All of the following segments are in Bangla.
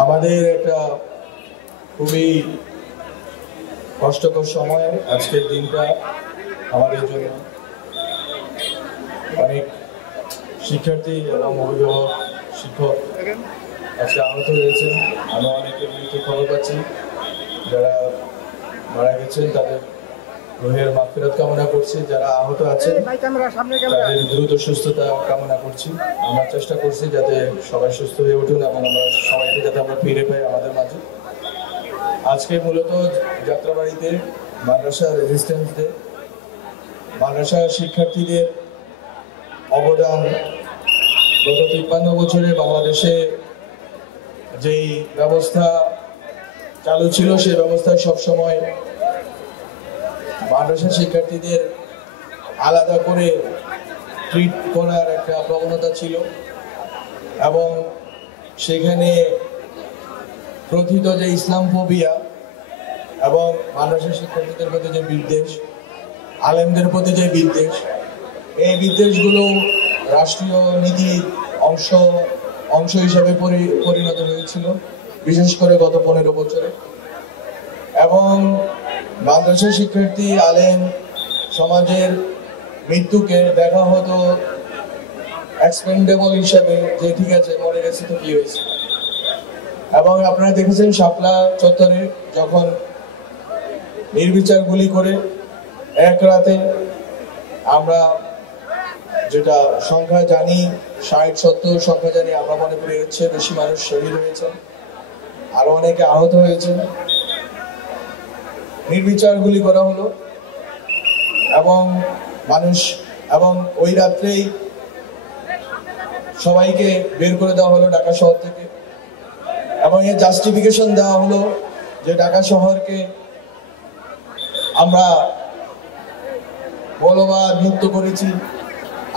আমাদের একটা খুবই কষ্টকর সময় আজকের দিনটা আমাদের জন্য। অনেক শিক্ষার্থী এবং অভিভাবক শিক্ষক আজকে আহত হয়েছে। আমরা অনেকের মৃত্যু খবর পাচ্ছি। যারা মারা গেছেন তাদের রুহের মাগফিরাত কামনা করছি। যারা আহত আছেন তাদের দ্রুত সুস্থতা কামনা করছি। আমরা চেষ্টা করছি যাতে সবাই সুস্থ হয়ে উঠুন এবং আমরা সবাইকে যাতে আমরা ফিরে পাই আমাদের মাঝে। আজকে মূলত যাত্রাবাড়িতে মাদ্রাসা রেজিস্ট্যান্স ডে। মাদ্রাসা শিক্ষার্থীদের অবদান গত ৫৩ বছরে বাংলাদেশে যেই ব্যবস্থা চালু ছিল সেই ব্যবস্থায় সবসময় মাদ্রাসা শিক্ষার্থীদের আলাদা করে ট্রিট করার একটা প্রবণতা ছিল এবং সেখানে প্রথিত যে ইসলাম ফোবিয়া এবং মাদ্রাসা শিক্ষার্থীদের প্রতি যে বিদ্বেষ, আলেমদের প্রতি যে বিদ্বেষ, এই বিদ্বেষগুলো রাষ্ট্রীয় নীতির অংশ হিসাবে পরিণত হয়েছিল, বিশেষ করে গত ১৫ বছরে। এবং মাদ্রাসা শিক্ষার্থী আলেম সমাজের মৃত্যুকে দেখা হতো এক্সপেন্ডেবল হিসাবে, যে ঠিক আছে মরে গেছে তো কি হয়েছে। এবং আপনারা দেখেছেন শাপলা চত্বরে যখন নির্বিচার গুলি করে এক রাতে, আমরা যেটা সংখ্যা জানি ৬০-৭০ সংখ্যা জানি, আমরা মনে করি হচ্ছে বেশি মানুষ শহীদ হয়েছে, আরো অনেকে আহত হয়েছে। নির্বিচার গুলি করা হলো এবং ওই রাত্রেই সবাইকে বের করে দেওয়া হলো ঢাকা শহর থেকে। এবং এর জাস্টিফিকেশন দেওয়া হলো যে ঢাকা শহরকে আমরা মৌলবাদ মুক্ত করেছি,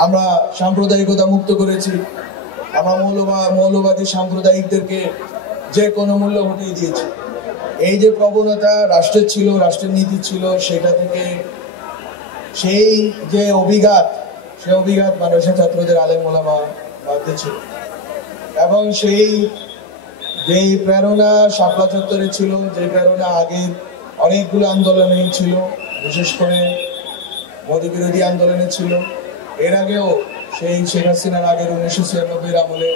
আমরা সাম্প্রদায়িকতা মুক্ত করেছি, আমরা মৌলবাদী সাম্প্রদায়িকদেরকে যে কোনো মূল্য হটিয়ে দিয়েছি। এই যে প্রবণতা রাষ্ট্রের ছিল, রাষ্ট্রের নীতি ছিল, সেটা থেকে সেই যে অভিঘাত মাদ্রাসা ছাত্রদের আলেম ওলামা বাধ্য ছিল। এবং সেই যেই প্রেরণা শাপলা চত্বরে ছিল, যে প্রেরণা আগের অনেকগুলো আন্দোলনে ছিল, বিশেষ করে মোদী বিরোধী আন্দোলনে ছিল। এর আগেও সেই শেখ হাসিনার আগের ১৯৯৬ আমলে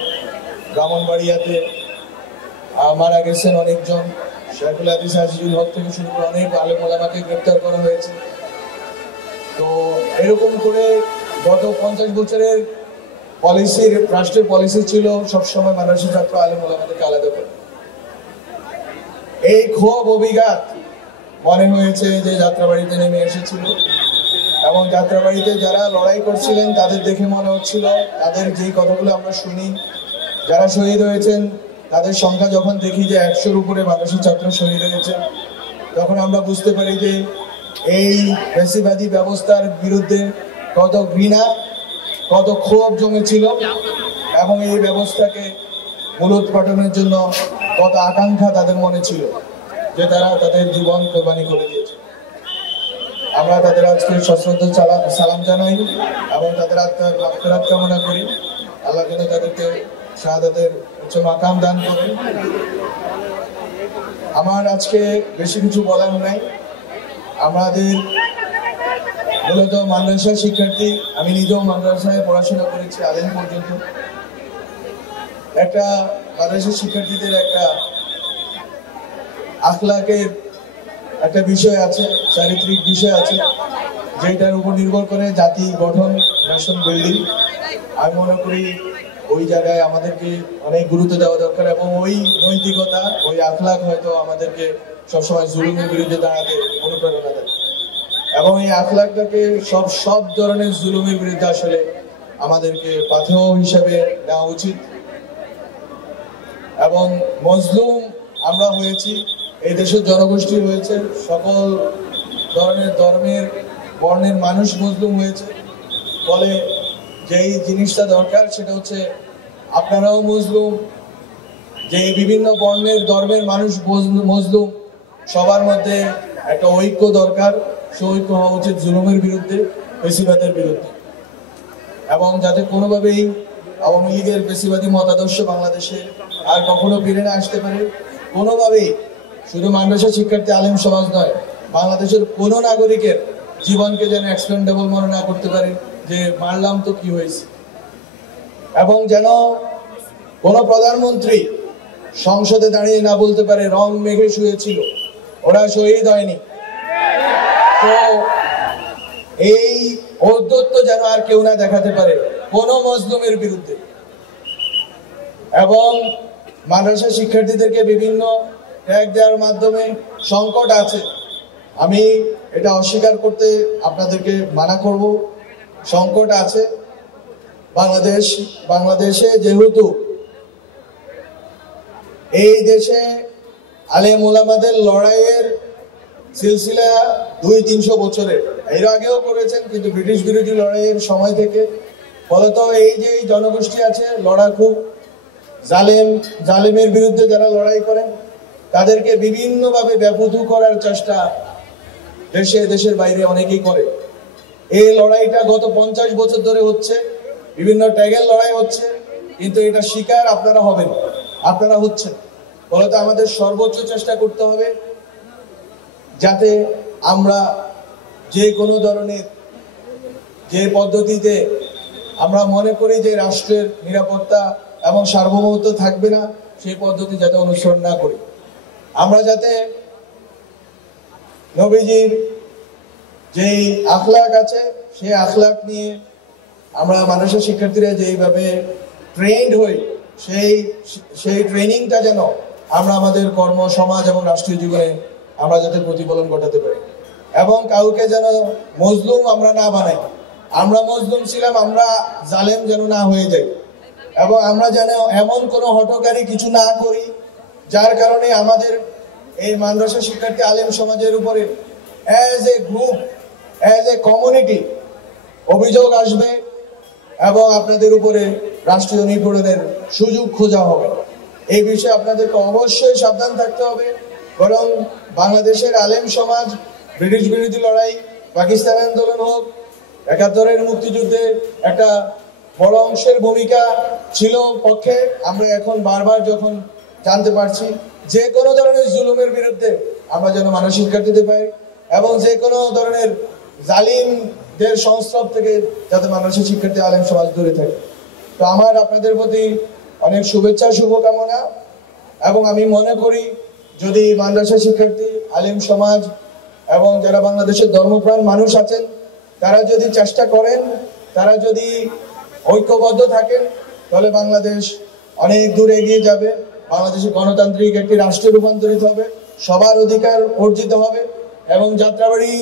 ব্রাহ্মণবাড়িয়াতে মারা গেছেন অনেকজন। শেখুল হাদিস আজিজুল হক থেকে শুরু করে অনেক আলেম ওলামাকে গ্রেপ্তার করা হয়েছে। তো এরকম করে গত ৫০ বছরের রাষ্ট্রের পলিসি ছিল সবসময় মাদ্রাসা ছাত্র আলেম ওলামাদেরকে আলাদা করে। এই ক্ষোভ অভিঘাত মনে হয়েছে যে যাত্রাবাড়িতে নেমে এসেছিল এবং যাত্রাবাড়িতে যারা লড়াই করছিলেন তাদের দেখে মনে হচ্ছিল, তাদের যেই কথাগুলো আমরা শুনি, যারা শহীদ হয়েছেন তাদের সংখ্যা যখন দেখি যে ১০০-র উপরে মাদ্রাসা ছাত্র শহীদ হয়েছে, তখন আমরা বুঝতে পারি যে এই ফ্যাসিবাদী ব্যবস্থার বিরুদ্ধে কত ঘৃণা, কত ক্ষোভ জমেছিল এবং এই ব্যবস্থাকে মূলোৎপাটনের জন্য কত আকাঙ্ক্ষা তাদের মনে ছিল, যে তারা তাদের জীবন কোরবানি করে দিয়েছে। আমরা তাদের আজকে সশ্রদ্ধ সালাম জানাই এবং তাদের আত্মার মাগফিরাত কামনা করি। আল্লাহ যেন তাদেরকে শাহাদাতের উচ্চ মাকাম দান করেন। আমার আজকে বেশি কিছু বলার নাই। আমাদের মূলত মাদ্রাসা শিক্ষার্থী, আমি নিজেও মাদ্রাসায় পড়াশোনা করেছি আলেম পর্যন্ত। একটা মাদ্রাসা শিক্ষার্থীদের একটা আখলাকের একটা বিষয় আছে, চারিত্রিক বিষয় আছে, যেটার উপর নির্ভর করে জাতি গঠন, ন্যাশন বিল্ডিং। আমি মনে করি ওই জায়গায় আমাদেরকে অনেক গুরুত্ব দেওয়া দরকার এবং ওই নৈতিকতা, ওই আখলাক হয়তো আমাদেরকে সবসময় জুলুমের বিরুদ্ধে দাঁড়াতে অনুপ্রেরণা দেয় এবং এই আখলাকটাকে সব ধরনের জুলুমের বিরুদ্ধে আসলে আমাদেরকে পাথেয় হিসাবে নেওয়া উচিত। এবং মজলুম আমরা হয়েছি, এই দেশের জনগোষ্ঠী হয়েছে, সকল ধরনের ধর্মের বর্ণের মানুষ মজলুম হয়েছে। ফলে যেই জিনিসটা দরকার সেটা হচ্ছে আপনারাও মজলুম, যে বিভিন্ন বর্ণের ধর্মের মানুষ মজলুম, সবার মধ্যে একটা ঐক্য দরকার। সে ঐক্য হওয়া উচিত জুলুমের বিরুদ্ধে, ফ্যাসিবাদের বিরুদ্ধে, এবং যাতে কোনোভাবেই আওয়ামী লীগের বেশিবাদী মতাদর্শ বাংলাদেশে আর কখনো ফিরে না আসতে পারে। কোনোভাবেই শুধু মাদ্রাসা শিক্ষার্থী আলেম সমাজ নয়, বাংলাদেশের কোনো নাগরিকের জীবনকে যেন এক্সপেন্ডেবল মনে না করতে পারে যে মারলাম তো কি হয়েছে। এবং যেন কোনো প্রধানমন্ত্রী সংসদে দাঁড়িয়ে না বলতে পারে রং মেঘে শুয়েছিল, ওরা শহীদ হয়নি। তো এই ঔদ্ধত্য যেন আর কেউ না দেখাতে পারে কোনো মজলুমের বিরুদ্ধে। এবং মাদ্রাসা শিক্ষার্থীদেরকে বিভিন্ন ট্যাগ দেওয়ার মাধ্যমে সংকট আছে, আমি এটা অস্বীকার করতে আপনাদেরকে মানা করব। সংকট আছে। বাংলাদেশে যেহেতু এই দেশে আলেম ওলামাদের লড়াইয়ের সিলসিলা 200-300 বছরের, এর আগেও করেছেন, কিন্তু ব্রিটিশ বিরোধী লড়াইয়ের সময় থেকে ফলত এই যে জনগোষ্ঠী আছে লড়াকু, জালেমের বিরুদ্ধে যারা লড়াই করেন তাদেরকে বিভিন্নভাবে ব্যাপৃত করার চেষ্টা দেশের বাইরে অনেকেই করে। এই লড়াইটা গত 50 বছর ধরে হচ্ছে, বিভিন্ন ট্যাগের লড়াই হচ্ছে, কিন্তু এটা শিকার আপনারা হবেন, আপনারা হচ্ছেন। ফলত আমাদের সর্বোচ্চ চেষ্টা করতে হবে যাতে আমরা যে কোনো ধরনের যে পদ্ধতিতে আমরা মনে করি যে রাষ্ট্রের নিরাপত্তা এবং সার্বভৌমত্ব থাকবে না, সেই পদ্ধতি যাতে অনুসরণ না করি। আমরা যাতে নবীজির যেই আখলাক আছে সেই আখলাক নিয়ে আমরা মাদ্রাসা শিক্ষার্থীরা যেইভাবে ট্রেন্ড হই, সেই ট্রেনিংটা যেন আমরা আমাদের কর্ম, সমাজ এবং রাষ্ট্রীয় জীবনে আমরা যাতে প্রতিফলন ঘটাতে পারি। এবং কাউকে যেন মজলুম আমরা না বানাই। আমরা মজলুম ছিলাম, আমরা জালেম যেন না হয়ে যাই। এবং আমরা যেন এমন কোনো হঠকারী কিছু না করি যার কারণে আমাদের এই মাদ্রাসা শিক্ষার্থী আলেম সমাজের উপরে as a group, as a community অভিযোগ আসবে এবং আপনাদের উপরে রাষ্ট্রীয় নিপীড়নের সুযোগ খোঁজা হবে। এই বিষয়ে আপনাদেরকে অবশ্যই সাবধান থাকতে হবে। বরং বাংলাদেশের আলেম সমাজ ব্রিটিশ বিরোধী লড়াই, পাকিস্তান আন্দোলন হোক, 71-এর মুক্তিযুদ্ধে একটা বড় অংশের ভূমিকা ছিল পক্ষে, আমরা এখন বারবার যখন জানতে পারছি যে কোনো ধরনের জুলুমের বিরুদ্ধে আমরা যেন মানসিক শিক্ষার্থীদের পাই এবং যে কোনো ধরনের জালিমদের সংস্রব থেকে যাতে মানসিক শিক্ষার্থী আলেম সমাজ দূরে থাকে। তো আমার আপনাদের প্রতি অনেক শুভেচ্ছা, শুভকামনা। এবং আমি মনে করি যদি মাদ্রাসা শিক্ষার্থী আলেম সমাজ এবং যারা বাংলাদেশের ধর্মপ্রাণ মানুষ আছেন তারা যদি চেষ্টা করেন, তারা যদি ঐক্যবদ্ধ থাকেন, তাহলে বাংলাদেশ অনেক দূর এগিয়ে যাবে। বাংলাদেশের গণতান্ত্রিক একটি রাষ্ট্রে রূপান্তরিত হবে, সবার অধিকার অর্জিত হবে। এবং যাত্রাবাড়ি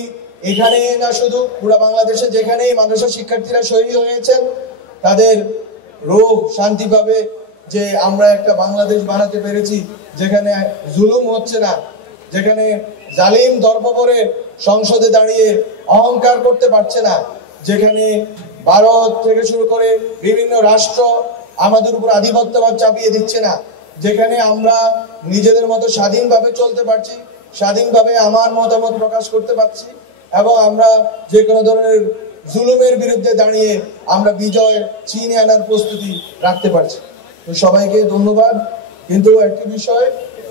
এখানে না, শুধু পুরা বাংলাদেশে যেখানেই মাদ্রাসা শিক্ষার্থীরা শহীদ হয়েছেন তাদের রূহ শান্তি পাবে যে আমরা একটা বাংলাদেশ বানাতে পেরেছি যেখানে জুলুম হচ্ছে না, যেখানে জালিম দর্প করে সংসদে দাঁড়িয়ে অহংকার করতে পারছে না, যেখানে ভারত থেকে শুরু করে বিভিন্ন রাষ্ট্র আমাদের উপর আধিপত্যবাদ চাপিয়ে দিচ্ছে না, যেখানে আমরা নিজেদের মতো স্বাধীনভাবে চলতে পারছি, স্বাধীনভাবে আমার মতামত প্রকাশ করতে পারছি এবং আমরা যে কোনো ধরনের জুলুমের বিরুদ্ধে দাঁড়িয়ে আমরা বিজয় ছিনিয়ে আনার প্রস্তুতি রাখতে পারছি। তো সবাইকে ধন্যবাদ। কিন্তু একটি বিষয়,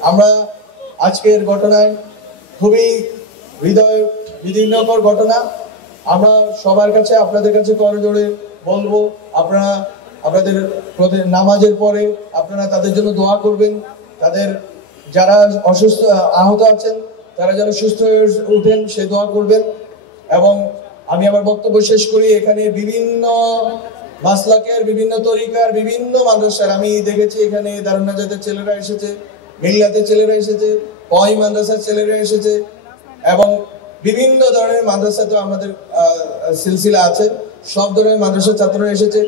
আমরা আজকের ঘটনায় খুবই হৃদয় বিদীর্ণকর ঘটনা। আমরা সবার কাছে, আপনাদের কাছে করজোড়ে বলবো, আপনারা আপনাদের নামাজের পরে আপনারা তাদের জন্য দোয়া করবেন। তাদের যারা অসুস্থ আহত আছেন তারা যেন সুস্থ হয়ে উঠেন সে দোয়া করবেন। এবং আমি আমার বক্তব্য শেষ করি, এখানে বিভিন্ন মাসলাকের, বিভিন্ন তরিকার, বিভিন্ন মাদ্রাসার আমি দেখেছি। এখানে দারুন নাজাতের ছেলেরা এসেছে, মিল্লাতের ছেলেরা এসেছে, পয় মাদ্রাসার ছেলেরা এসেছে এবং বিভিন্ন ধরনের মাদ্রাসা তো আমাদের সিলসিলা আছে, সব ধরনের মাদ্রাসার ছাত্ররা এসেছে।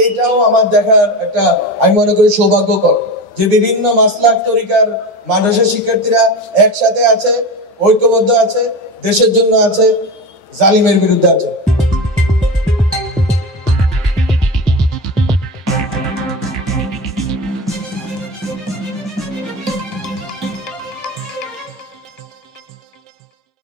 এইটাও আমার দেখার একটা, আমি মনে করি সৌভাগ্যকর যে বিভিন্ন মাসলাক তরিকার মাদ্রাসা শিক্ষার্থীরা একসাথে আছে, ঐক্যবদ্ধ আছে, দেশের জন্য আছে, জালিমের বিরুদ্ধে আছে।